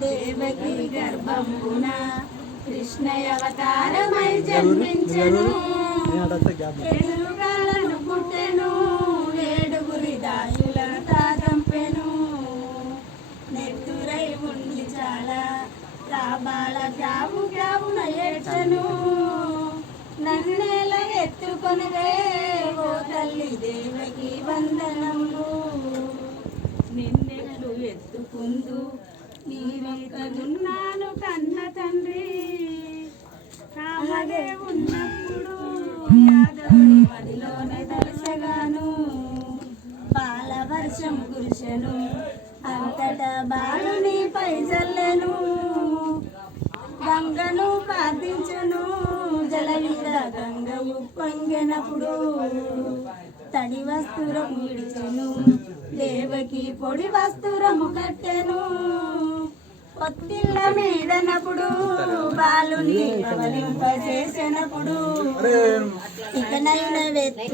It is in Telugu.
దేవకి గర్భమున కృష్ణ అవతారమై జన్మించెను ఎదురుగాలను పుట్టెను ఏడుగురి దాసులను తాగంపెను నెత్తురై ఉండి చాలా రాబాల క్యావు క్యావున ఏడ్చెను నన్నేల ఎత్తుకొనివే ఓ తల్లి దేవకి వందనములు నిన్నెట్లు ఎత్తుకుందు నీవెక్కడున్నాను కన్న తండ్రి కామదే ఉన్నప్పుడు యాదవుని మదిలోనే దర్శగాను బాల వర్షం కురిసెను అంతటా బాలుని పై జల్లెను గంగను ప్రార్థించును జలవీర గంగ ఉప్పొంగినప్పుడు తడి వస్త్రము విడిచెను దేవకి పొడి వస్త్రము కట్టెను పొత్తిళ్ళ మీదనప్పుడు బాలుని పవలింపజేసినప్పుడు ఇకనైన వెత్తు